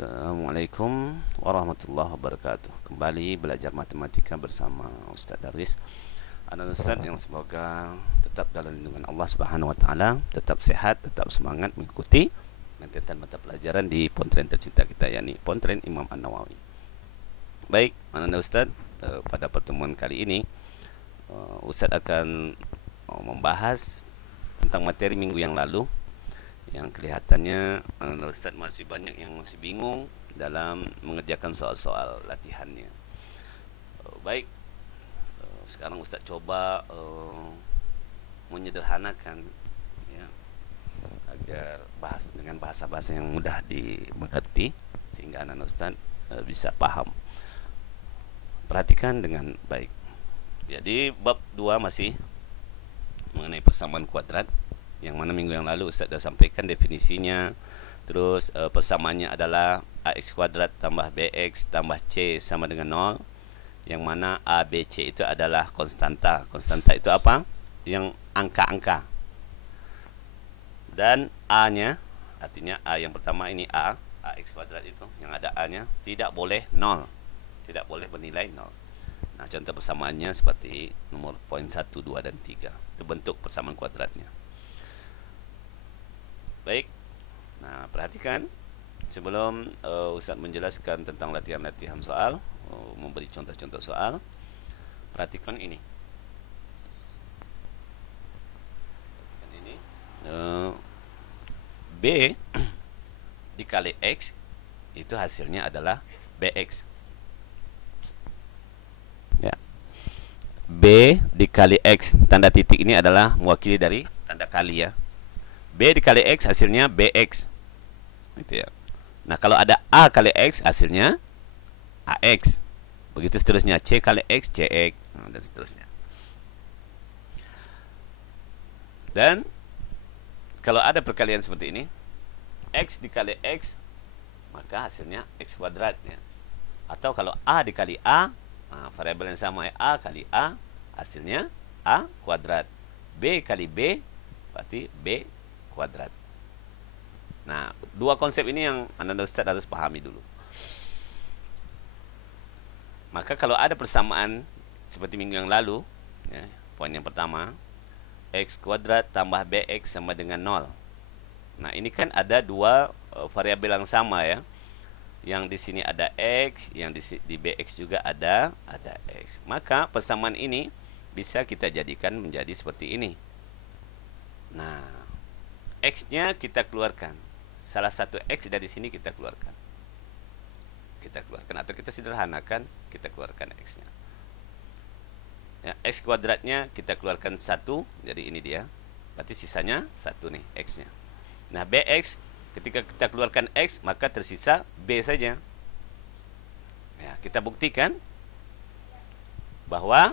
Assalamualaikum warahmatullahi wabarakatuh. Kembali belajar matematika bersama Ustaz Darwis. Anak Ustaz yang semoga tetap dalam lindungan Allah Subhanahu wa taala, tetap sehat, tetap semangat mengikuti rentetan mata pelajaran di pontren tercinta kita, yakni pontren Imam An-Nawawi. Baik, anak Ustaz, pada pertemuan kali ini Ustaz akan membahas tentang materi minggu yang lalu, yang kelihatannya Ustaz masih banyak yang masih bingung dalam mengerjakan soal-soal latihannya. Baik, sekarang Ustaz coba menyederhanakan ya, agar dengan bahasa-bahasa yang mudah dimengerti sehingga anak Ustaz bisa paham. Perhatikan dengan baik. Jadi bab 2 masih mengenai persamaan kuadrat, yang mana minggu yang lalu Ustaz dah sampaikan definisinya. Terus persamaannya adalah ax kuadrat tambah bx tambah c sama dengan 0, yang mana a, b, c itu adalah konstanta. Konstanta itu apa? Yang angka-angka. Dan a nya, artinya a yang pertama ini a, ax kuadrat itu yang ada a nya tidak boleh 0, tidak boleh bernilai 0. Nah, contoh persamaannya seperti nomor poin 1, 2, dan 3. Itu bentuk persamaan kuadratnya. Baik, nah perhatikan sebelum Ustaz menjelaskan tentang latihan-latihan soal, memberi contoh-contoh soal, perhatikan ini. B dikali X itu hasilnya adalah BX. Ya. B dikali X, tanda titik ini adalah mewakili dari tanda kali ya. B dikali X hasilnya BX. Itu ya. Nah, kalau ada A kali X hasilnya AX. Begitu seterusnya, C kali X CX, dan seterusnya. Dan kalau ada perkalian seperti ini, X dikali X, maka hasilnya X kuadrat ya. Atau kalau A dikali A, variabel yang sama ya, A kali A, hasilnya A kuadrat. B kali B, berarti B kuadrat. Nah, dua konsep ini yang Anda Ustaz harus pahami dulu. Maka kalau ada persamaan seperti minggu yang lalu ya, poin yang pertama, X kuadrat tambah BX sama dengan 0. Nah, ini kan ada dua variabel yang sama ya. Yang di sini ada X, yang di BX juga ada X. Maka persamaan ini bisa kita jadikan menjadi seperti ini. Nah, X-nya kita keluarkan. Salah satu X dari sini kita keluarkan. Kita keluarkan atau kita sederhanakan, kita keluarkan X-nya. Ya, X kuadratnya kita keluarkan 1, jadi ini dia. Berarti sisanya 1 nih X-nya. Nah, BX ketika kita keluarkan X, maka tersisa B saja. Ya, kita buktikan bahwa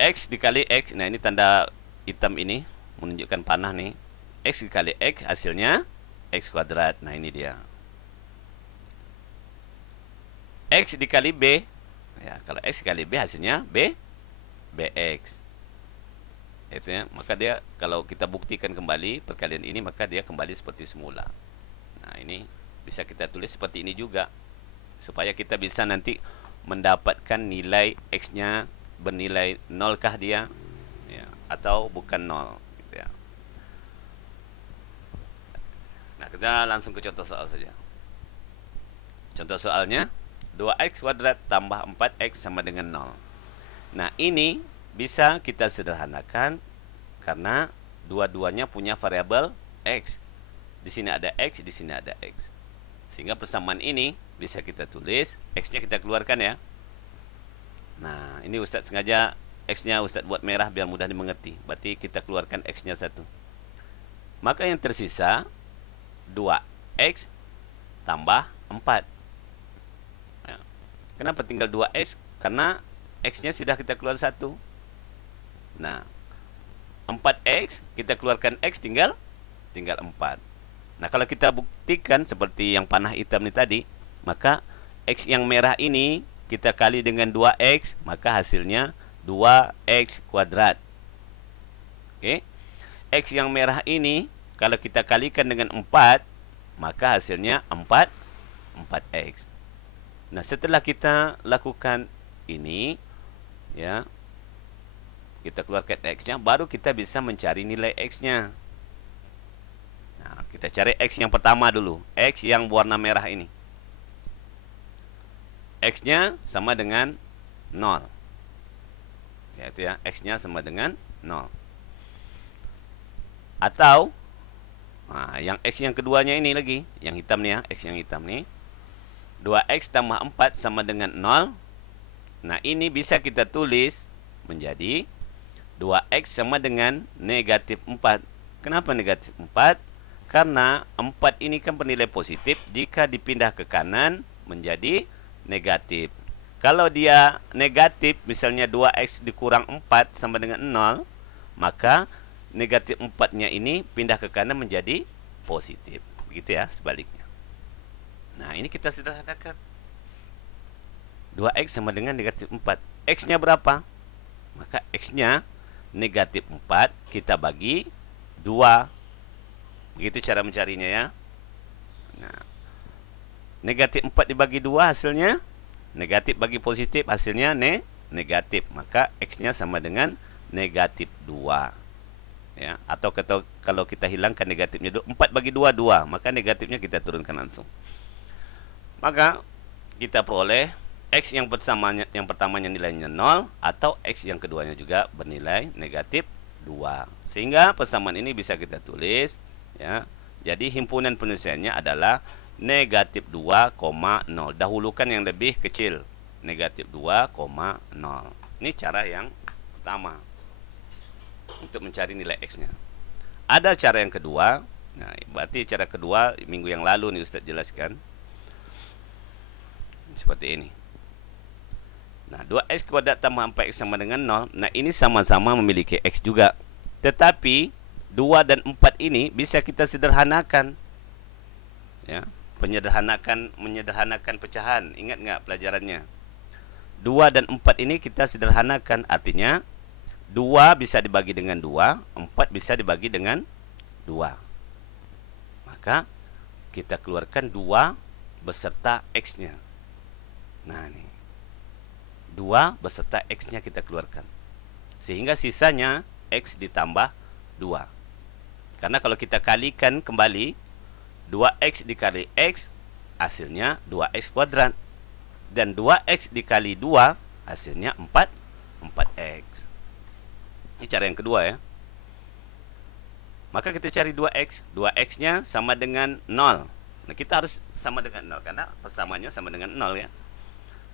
X dikali X, nah ini tanda hitam ini menunjukkan panah nih. X dikali X hasilnya X kuadrat. Nah, ini dia. X dikali B. Ya, kalau X dikali B hasilnya BX. Itu ya. Maka dia, kalau kita buktikan kembali perkalian ini, maka dia kembali seperti semula. Nah, ini bisa kita tulis seperti ini juga, supaya kita bisa nanti mendapatkan nilai X-nya bernilai 0 kah dia ya, atau bukan 0 gitu ya. Nah, kita langsung ke contoh soal saja. Contoh soalnya 2x kuadrat tambah 4x sama dengan 0. Nah, ini bisa kita sederhanakan karena dua-duanya punya variabel X. Di sini ada X, di sini ada X. Sehingga persamaan ini bisa kita tulis, X-nya kita keluarkan ya. Nah, ini Ustaz sengaja X-nya Ustaz buat merah biar mudah dimengerti. Berarti kita keluarkan X-nya 1. Maka yang tersisa 2X tambah 4. Ya. Kenapa tinggal 2X? Karena X-nya sudah kita keluar 1. Nah, 4X kita keluarkan X tinggal 4. Nah, kalau kita buktikan seperti yang panah hitam ini tadi, maka X yang merah ini kita kali dengan 2X, maka hasilnya 2X kuadrat. Oke. X yang merah ini kalau kita kalikan dengan 4, maka hasilnya 4x. Nah, setelah kita lakukan ini, ya, kita keluarkan x-nya, baru kita bisa mencari nilai x-nya. Nah, kita cari x yang pertama dulu, x yang warna merah ini. X-nya sama dengan 0. Yaitu ya, x-nya sama dengan 0. Atau yang x yang keduanya ini lagi, yang hitam nih ya, x yang hitam nih. 2x tambah 4 sama dengan 0. Nah, ini bisa kita tulis menjadi 2x sama dengan negatif 4. Kenapa negatif 4? Karena 4 ini kan bernilai positif, jika dipindah ke kanan menjadi negatif. Kalau dia negatif, misalnya 2x dikurang 4 sama dengan 0, maka negatif 4-nya ini pindah ke kanan menjadi positif. Begitu ya, sebaliknya. Nah, ini kita sederhanakan. 2x sama dengan negatif 4. X-nya berapa? Maka X-nya negatif 4, kita bagi 2. Begitu cara mencarinya ya. Nah, negatif 4 dibagi 2 hasilnya negatif, bagi positif hasilnya negatif. Maka X-nya sama dengan negatif 2. Ya, atau kalau kita hilangkan negatifnya, 4 bagi 2, 2. Maka negatifnya kita turunkan langsung. Maka kita peroleh X yang pertamanya nilainya 0, atau X yang keduanya juga bernilai negatif 2. Sehingga persamaan ini bisa kita tulis, ya. Jadi himpunan penyelesaiannya adalah negatif 2,0. Dahulukan yang lebih kecil, negatif 2,0. Ini cara yang pertama untuk mencari nilai X-nya. Ada cara yang kedua. Nah, berarti cara kedua minggu yang lalu nih Ustaz jelaskan. Seperti ini. Nah, 2x kuadrat tambah 4x sama dengan 0. Nah, ini sama-sama memiliki x juga. Tetapi 2 dan 4 ini bisa kita sederhanakan. Ya, menyederhanakan pecahan. Ingat nggak pelajarannya? 2 dan 4 ini kita sederhanakan. Artinya 2 bisa dibagi dengan 2, 4 bisa dibagi dengan 2. Maka kita keluarkan 2 beserta X-nya. Nah, ini 2 beserta X-nya kita keluarkan. Sehingga sisanya X ditambah 2. Karena kalau kita kalikan kembali, 2X dikali X, hasilnya 2X kuadrat. Dan 2X dikali 2, hasilnya 4X. Ini cara yang kedua ya. Maka kita cari 2x. 2x-nya sama dengan 0. Nah, kita harus sama dengan 0 karena persamanya sama dengan 0 ya.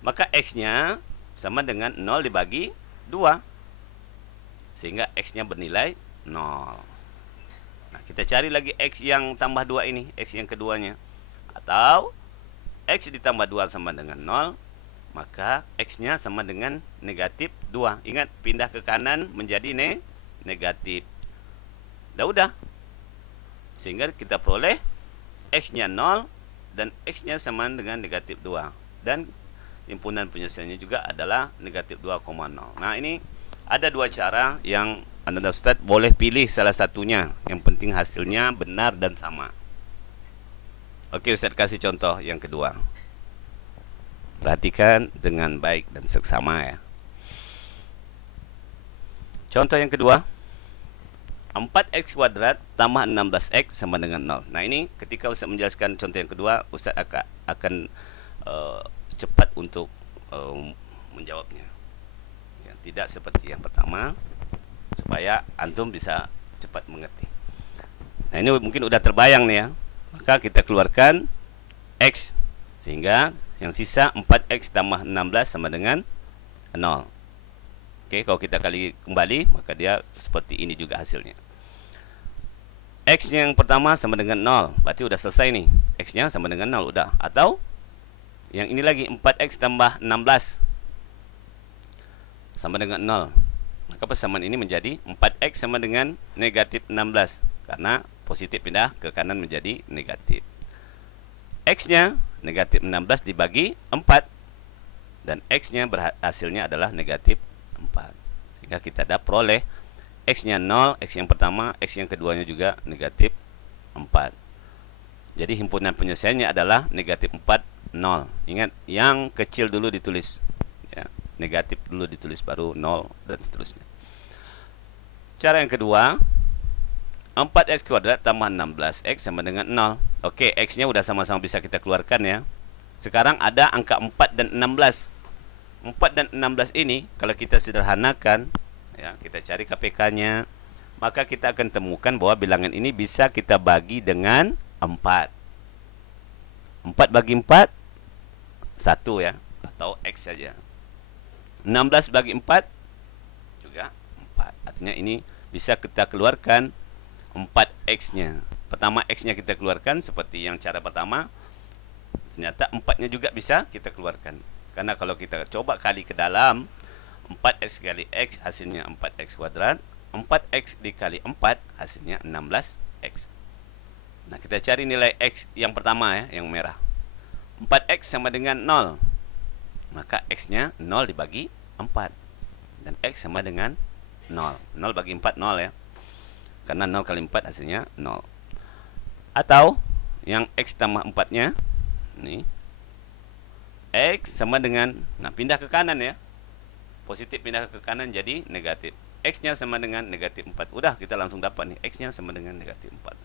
Maka x-nya sama dengan 0 dibagi 2. Sehingga x-nya bernilai 0. Nah, kita cari lagi x yang tambah 2 ini, x yang keduanya. Atau x ditambah 2 sama dengan 0. Maka X-nya sama dengan negatif 2. Ingat, pindah ke kanan menjadi negatif. Udah. Sehingga kita peroleh X-nya 0 dan X-nya sama dengan negatif 2. Dan himpunan penyelesaiannya juga adalah negatif 2,0. Nah, ini ada dua cara yang Anda Ustaz boleh pilih salah satunya. Yang penting hasilnya benar dan sama. Oke, Ustaz kasih contoh yang kedua. Perhatikan dengan baik dan seksama ya. Contoh yang kedua, 4x kuadrat tambah 16x sama dengan 0. Nah, ini ketika Ustaz menjelaskan contoh yang kedua, Ustaz akan cepat untuk menjawabnya. Ya, tidak seperti yang pertama, supaya antum bisa cepat mengerti. Nah, ini mungkin udah terbayang nih ya. Maka kita keluarkan x, sehingga yang sisa 4x tambah 16 sama dengan 0. Oke, kalau kita kali kembali, maka dia seperti ini juga hasilnya. X yang pertama sama dengan 0. Berarti udah selesai nih. X-nya sama dengan 0 udah. Atau yang ini lagi 4x tambah 16 sama dengan 0. Maka persamaan ini menjadi 4x sama dengan negatif 16. Karena positif pindah ke kanan menjadi negatif. X-nya negatif 16 dibagi 4. Dan X-nya hasilnya adalah negatif 4. Sehingga kita dapat peroleh X-nya 0, X yang pertama, X yang keduanya juga negatif 4. Jadi himpunan penyelesaiannya adalah negatif 4, 0. Ingat, yang kecil dulu ditulis. Ya, negatif dulu ditulis, baru 0, dan seterusnya. Cara yang kedua, 4x kuadrat tambah 16x sama dengan 0. Oke, x-nya udah sama-sama bisa kita keluarkan ya. Sekarang ada angka 4 dan 16. 4 dan 16 ini, kalau kita sederhanakan, ya, kita cari KPK-nya, maka kita akan temukan bahwa bilangan ini bisa kita bagi dengan 4. 4 bagi 4, 1 ya, atau X saja. 16 bagi 4, juga 4. Artinya ini bisa kita keluarkan 4X-nya. Pertama X-nya kita keluarkan seperti yang cara pertama. Ternyata 4-nya juga bisa kita keluarkan. Karena kalau kita coba kali ke dalam, 4X kali X hasilnya 4X kuadrat. 4X dikali 4 hasilnya 16X. Nah, kita cari nilai X yang pertama ya, yang merah. 4X sama dengan 0. Maka X-nya 0 dibagi 4. Dan X sama dengan 0. 0 bagi 4, 0 ya. Karena 0 kali 4 hasilnya 0. Atau yang X tambah 4-nya, ini X sama dengan, nah pindah ke kanan ya. Positif pindah ke kanan jadi negatif. X-nya sama dengan negatif 4. Udah, kita langsung dapat nih. X-nya sama dengan negatif 4.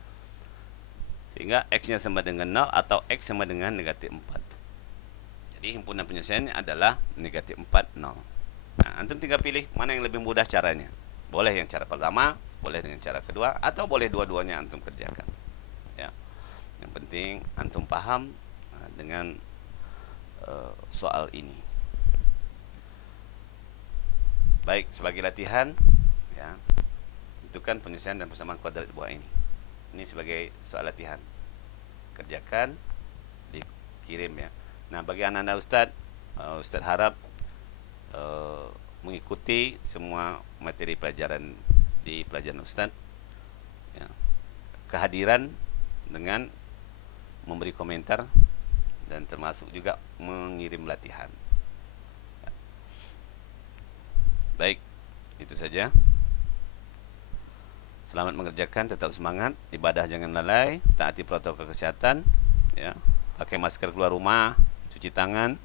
Sehingga X-nya sama dengan 0 atau X sama dengan negatif 4. Jadi himpunan penyelesaiannya adalah negatif 4, 0. Nah, antum tinggal pilih mana yang lebih mudah caranya. Boleh yang cara pertama, boleh dengan cara kedua, atau boleh dua-duanya antum kerjakan. Ya. Yang penting antum paham dengan soal ini. Baik, sebagai latihan ya, tentukan penyelesaian dan persamaan kuadrat di bawah ini. Ini sebagai soal latihan. Kerjakan, dikirim ya. Nah, bagi anak-anak Ustadz harap mengikuti semua materi pelajaran di pelajaran Ustadz ya. Kehadiran dengan memberi komentar dan termasuk juga mengirim latihan. Baik, itu saja. Selamat mengerjakan, tetap semangat, ibadah jangan lalai, taati protokol kesehatan, ya, pakai masker keluar rumah, cuci tangan,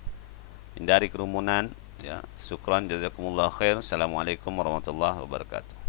hindari kerumunan, ya. Syukran, jazakumullah khair. Assalamualaikum warahmatullahi wabarakatuh.